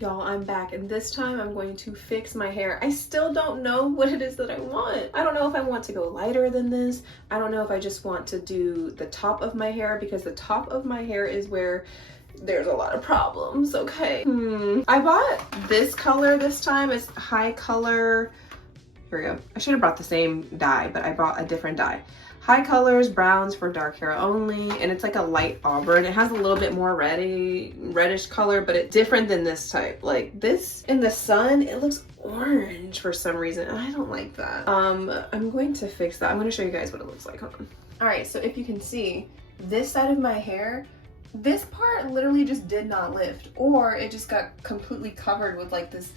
Y'all, I'm back, and this time I'm going to fix my hair. I still don't know what it is that I want. I don't know if I want to go lighter than this. I don't know if I just want to do the top of my hair, because the top of my hair is where there's a lot of problems, okay? I bought this color this time. It's high color. Here we go. I should have brought the same dye, but I bought a different dye. High colors, browns for dark hair only, and it's like a light auburn. It has a little bit more reddish color, but it's different than this type. Like this in the sun, it looks orange for some reason, and I don't like that. I'm going to fix that. I'm going to show you guys what it looks like. Hold on. All right, so if you can see, this side of my hair, this part literally just did not lift, or it just got completely covered with like this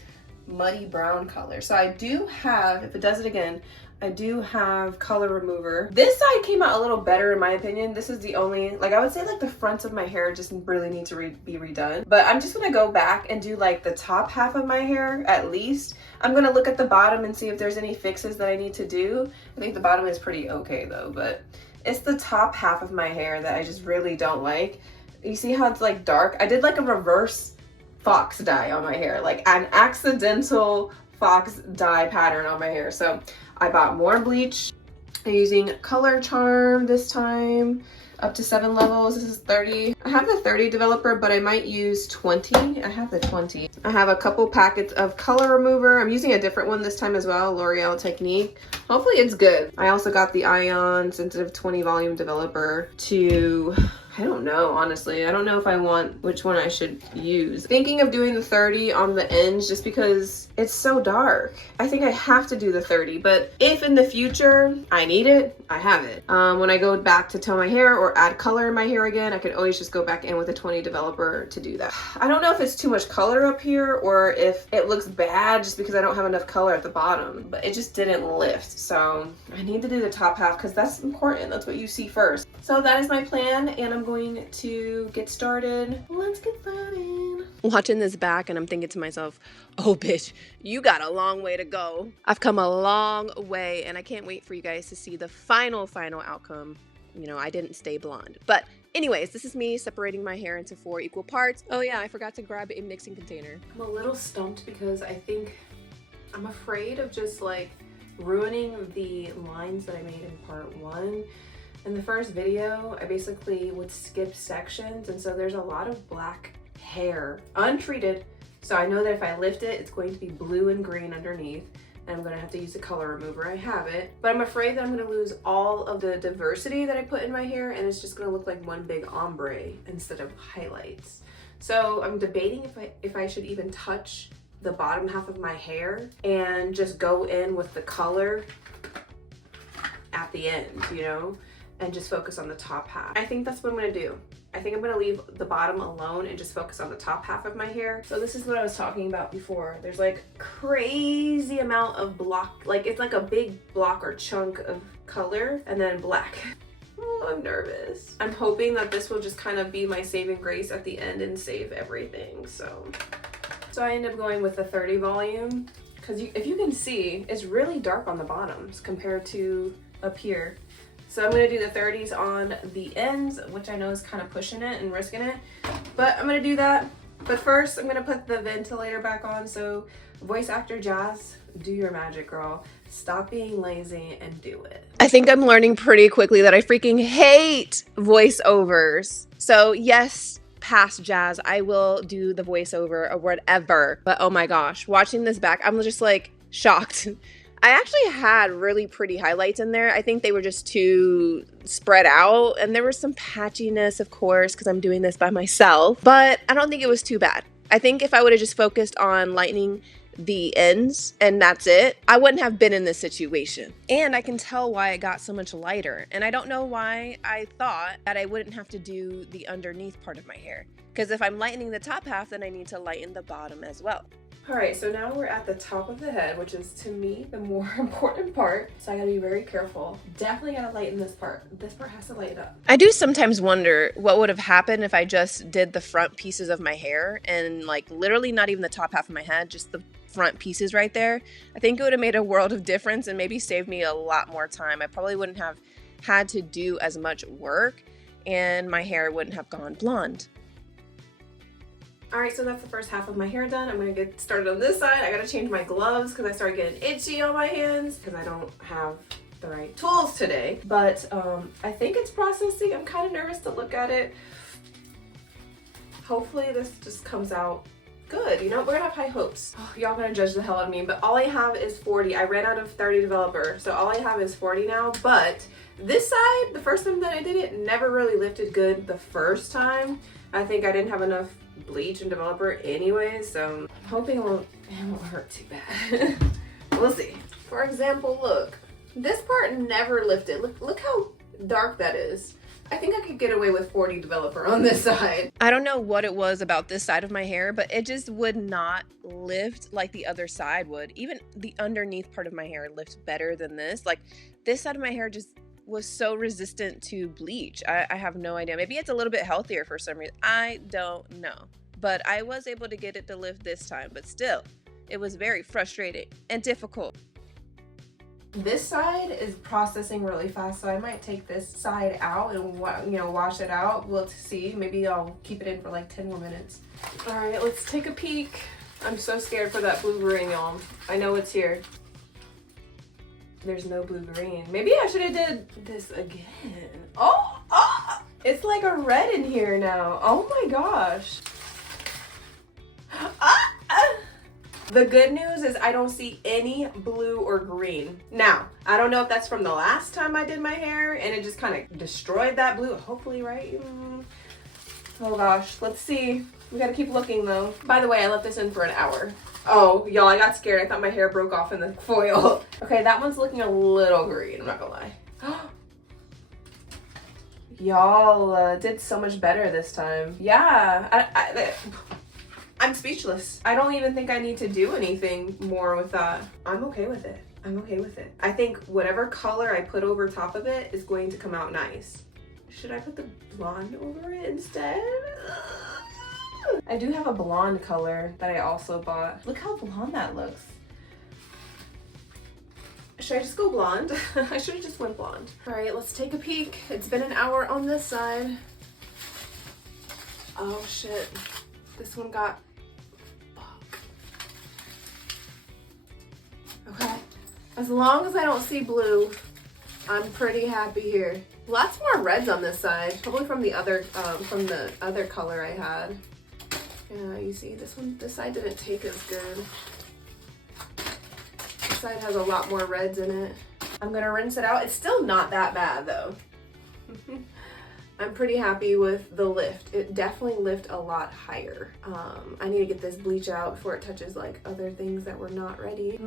muddy brown color. So I do have, if it does it again, I do have color remover. This side came out a little better in my opinion. This is the only, like I would say like the fronts of my hair just really need to be redone. But I'm just gonna go back and do like the top half of my hair at least. I'm gonna look at the bottom and see if there's any fixes that I need to do. I think the bottom is pretty okay though, but it's the top half of my hair that I just really don't like. You see how it's like dark? I did like a reverse fox dye on my hair, like an accidental fox dye pattern on my hair. So I bought more bleach. I'm using Color Charm this time, up to 7 levels. This is 30. I have the 30 developer, but I might use 20. I have the 20. I have a couple packets of color remover. I'm using a different one this time as well, L'Oreal Technique. Hopefully it's good. I also got the Ion Sensitive 20 volume developer to, I don't know, honestly. I don't know if I want which one I should use. Thinking of doing the 30 on the ends just because it's so dark. I think I have to do the 30, but if in the future I need it, I have it. When I go back to tone my hair or add color in my hair again, I could always just go back in with a 20 developer to do that. I don't know if it's too much color up here or if it looks bad just because I don't have enough color at the bottom, but it just didn't lift. So I need to do the top half because that's important. That's what you see first. So that is my plan, and I'm going to get started. Let's get started. Watching this back and I'm thinking to myself, oh bitch, you got a long way to go. I've come a long way, and I can't wait for you guys to see the final outcome. You know, I didn't stay blonde. But anyways, this is me separating my hair into 4 equal parts. Oh yeah, I forgot to grab a mixing container. I'm a little stumped because I think I'm afraid of just like ruining the lines that I made in part 1. In the first video, I basically would skip sections, and so there's a lot of black hair, untreated. So I know that if I lift it, it's going to be blue and green underneath, and I'm gonna have to use the color remover. I have it, but I'm afraid that I'm gonna lose all of the diversity that I put in my hair, and it's just gonna look like one big ombre instead of highlights. So I'm debating if I should even touch the bottom half of my hair and just go in with the color at the end, you know, and just focus on the top half. I think that's what I'm gonna do. I think I'm gonna leave the bottom alone and just focus on the top half of my hair. So this is what I was talking about before. There's like crazy amount of block, like it's like a big block or chunk of color and then black. Oh, I'm nervous. I'm hoping that this will just kind of be my saving grace at the end and save everything, so I end up going with the 30 volume because if you can see, it's really dark on the bottoms compared to up here. So I'm gonna do the 30s on the ends, which I know is kind of pushing it and risking it, but I'm gonna do that. But first, I'm gonna put the ventilator back on. So voice actor Jazz, do your magic, girl. Stop being lazy and do it. I think I'm learning pretty quickly that I freaking hate voiceovers. So yes, past Jazz, I will do the voiceover or whatever. But oh my gosh, watching this back, I'm just like shocked. I actually had really pretty highlights in there. I think they were just too spread out, and there was some patchiness, of course, because I'm doing this by myself, but I don't think it was too bad. I think if I would have just focused on lightening the ends and that's it, I wouldn't have been in this situation. And I can tell why it got so much lighter, and I don't know why I thought that I wouldn't have to do the underneath part of my hair, because if I'm lightening the top half, then I need to lighten the bottom as well. All right, so now we're at the top of the head, which is, to me, the more important part. So I gotta be very careful. Definitely gotta lighten this part. This part has to lighten up. I do sometimes wonder what would have happened if I just did the front pieces of my hair and like literally not even the top half of my head, just the front pieces right there. I think it would have made a world of difference and maybe saved me a lot more time. I probably wouldn't have had to do as much work and my hair wouldn't have gone blonde. All right, so that's the first half of my hair done. I'm gonna get started on this side. I gotta change my gloves because I started getting itchy on my hands because I don't have the right tools today. But I think it's processing. I'm kind of nervous to look at it. Hopefully this just comes out good. You know, we're gonna have high hopes. Oh, y'all gonna judge the hell out of me, but all I have is 40. I ran out of 30 developer, so all I have is 40 now. But this side, the first time that I did it, never really lifted good the first time. I think I didn't have enough bleach and developer anyway, so I'm hoping it won't hurt too bad. We'll see. For example, look, this part never lifted. Look how dark that is. I think I could get away with 40 developer on this side. I don't know what it was about this side of my hair, but it just would not lift like the other side would. Even the underneath part of my hair lifts better than this. Like, this side of my hair just was so resistant to bleach. I have no idea. Maybe it's a little bit healthier for some reason. I don't know. But I was able to get it to lift this time. But still, it was very frustrating and difficult. This side is processing really fast, so I might take this side out and wash it out. We'll see. Maybe I'll keep it in for like 10 more minutes. All right, let's take a peek. I'm so scared for that blue-green, y'all. I know it's here. There's no blue-green. Maybe I should have did this again. Oh, it's like a red in here now. Oh my gosh. The good news is I don't see any blue or green. Now, I don't know if that's from the last time I did my hair and it just kind of destroyed that blue. Hopefully, right? Oh gosh, let's see. We gotta keep looking though. By the way, I left this in for an hour. Oh, y'all, I got scared. I thought my hair broke off in the foil. Okay, that one's looking a little green, I'm not gonna lie. Y'all did so much better this time. Yeah, I'm speechless. I don't even think I need to do anything more with that. I'm okay with it. I'm okay with it. I think whatever color I put over top of it is going to come out nice. Should I put the blonde over it instead? I do have a blonde color that I also bought. Look how blonde that looks. Should I just go blonde? I should have just went blonde. All right, let's take a peek. It's been an hour on this side. Oh shit. This one got, fuck. Okay. As long as I don't see blue, I'm pretty happy here. Lots more reds on this side, probably from the other color I had. Yeah, you see this side didn't take as good. This side has a lot more reds in it. I'm gonna rinse it out. It's still not that bad though. I'm pretty happy with the lift. It definitely lifted a lot higher. I need to get this bleach out before it touches like other things that were not ready.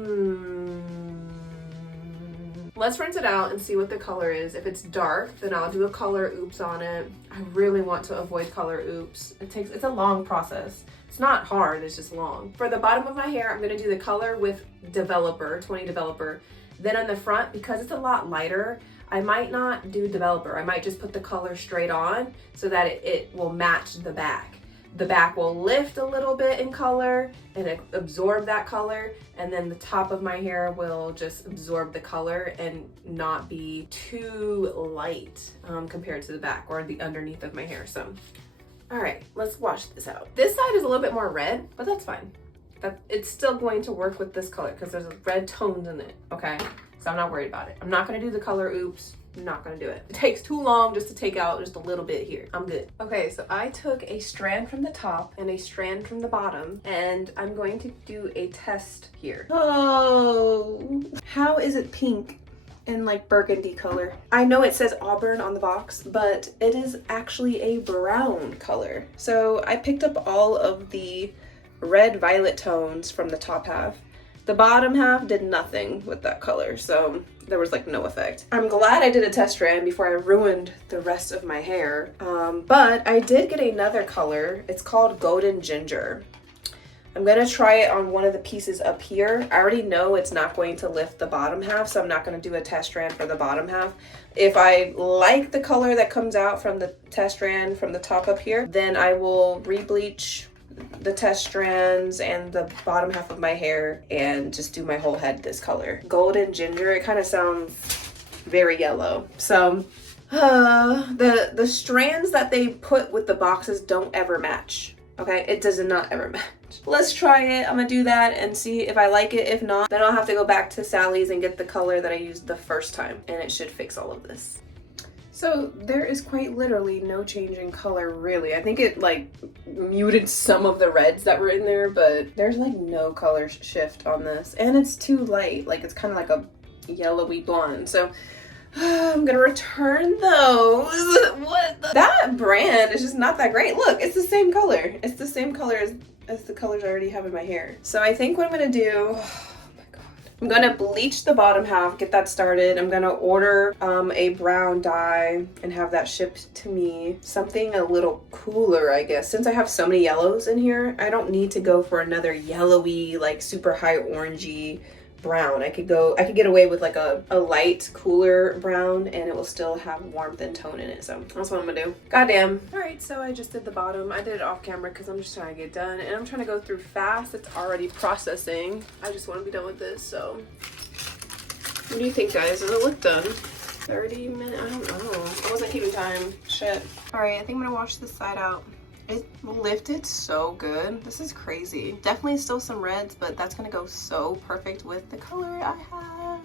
Let's rinse it out and see what the color is. If it's dark, then I'll do a color oops on it. I really want to avoid color oops. It's a long process. It's not hard, it's just long. For the bottom of my hair, I'm gonna do the color with developer, 20 developer. Then on the front, because it's a lot lighter, I might not do developer. I might just put the color straight on so that it will match the back. The back will lift a little bit in color and absorb that color, and then the top of my hair will just absorb the color and not be too light compared to the back or the underneath of my hair. So, all right, let's wash this out. This side is a little bit more red, but that's fine. It's still going to work with this color because there's red tones in it, okay? So I'm not worried about it. I'm not gonna do the color oops. I'm not gonna do it. It takes too long just to take out just a little bit here. I'm good. Okay, so I took a strand from the top and a strand from the bottom, and I'm going to do a test here. Oh, how is it pink in like burgundy color? I know it says auburn on the box, but it is actually a brown color. So I picked up all of the red violet tones from the top half. The bottom half did nothing with that color, so there was like no effect. I'm glad I did a test strand before I ruined the rest of my hair, but I did get another color. It's called Golden Ginger. I'm gonna try it on one of the pieces up here. I already know it's not going to lift the bottom half, so I'm not gonna do a test strand for the bottom half. If I like the color that comes out from the test strand from the top up here, then I will re-bleach the test strands and the bottom half of my hair and just do my whole head this color. Golden Ginger, it kind of sounds very yellow. So the strands that they put with the boxes don't ever match. Okay, it does not ever match. Let's try it. I'm gonna do that and see if I like it. If not, then I'll have to go back to Sally's and get the color that I used the first time, and it should fix all of this. So there is quite literally no change in color, really. I think it like muted some of the reds that were in there, but there's like no color shift on this. And it's too light, like it's kind of like a yellowy blonde. So I'm gonna return those. That brand is just not that great. Look, it's the same color. It's the same color as the colors I already have in my hair. So I think what I'm gonna do, oh my God. I'm gonna bleach the bottom half, get that started. I'm gonna order a brown dye and have that shipped to me. Something a little cooler, I guess. Since I have so many yellows in here, I don't need to go for another yellowy, like super high orangey brown. I could get away with like a light, cooler brown, and it will still have warmth and tone in it. So that's what I'm gonna do. Goddamn. All right, so I just did the bottom. I did it off camera because I'm just trying to get done, and I'm trying to go through fast. It's already processing. I just want to be done with this. So what do you think, guys? Does it look done? 30 minutes? I don't know. I wasn't keeping time. Shit. All right, I think I'm gonna wash this side out. It lifted so good. This is crazy. Definitely still some reds, but that's gonna go so perfect with the color I have.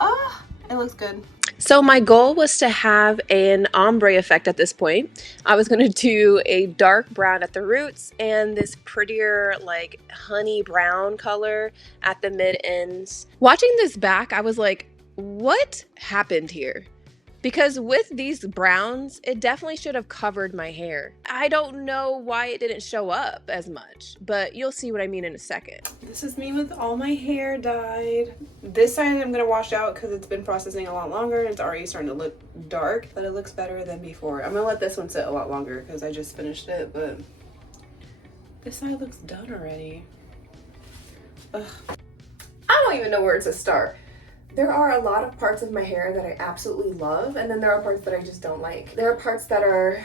Ah, it looks good. So my goal was to have an ombre effect at this point. I was gonna do a dark brown at the roots and this prettier like honey brown color at the mid ends. Watching this back, I was like, what happened here? Because with these browns, it definitely should have covered my hair. I don't know why it didn't show up as much, but you'll see what I mean in a second. This is me with all my hair dyed. This side I'm gonna wash out because it's been processing a lot longer and it's already starting to look dark, but it looks better than before. I'm gonna let this one sit a lot longer because I just finished it, but this side looks done already. Ugh. I don't even know where to start. There are a lot of parts of my hair that I absolutely love, and then there are parts that I just don't like. There are parts that are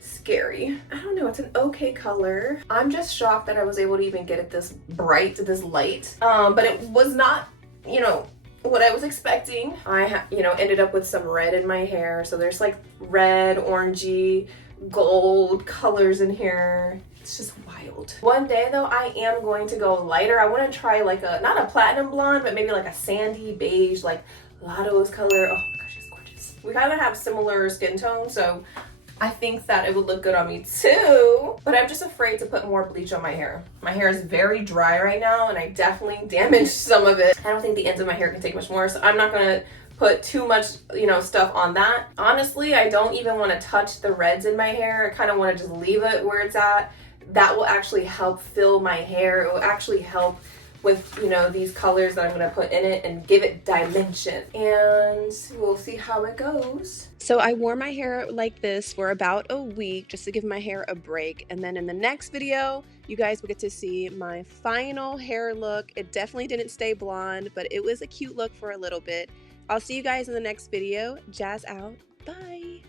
scary. I don't know, it's an okay color. I'm just shocked that I was able to even get it this bright, this light. But it was not, you know, what I was expecting. I ended up with some red in my hair. So there's like red, orangey, gold colors in here. It's just wild. One day though, I am going to go lighter. I want to try like not a platinum blonde, but maybe like a sandy beige, like Lotto's color. Oh my gosh, it's gorgeous. We kind of have similar skin tone, so I think that it would look good on me too. But I'm just afraid to put more bleach on my hair. My hair is very dry right now, and I definitely damaged some of it. I don't think the ends of my hair can take much more, so I'm not gonna put too much, stuff on that. Honestly, I don't even want to touch the reds in my hair. I kind of want to just leave it where it's at. That will actually help fill my hair. It will actually help with, these colors that I'm going to put in it and give it dimension. And we'll see how it goes. So I wore my hair like this for about a week just to give my hair a break. And then in the next video, you guys will get to see my final hair look. It definitely didn't stay blonde, but it was a cute look for a little bit. I'll see you guys in the next video. Jazz out. Bye.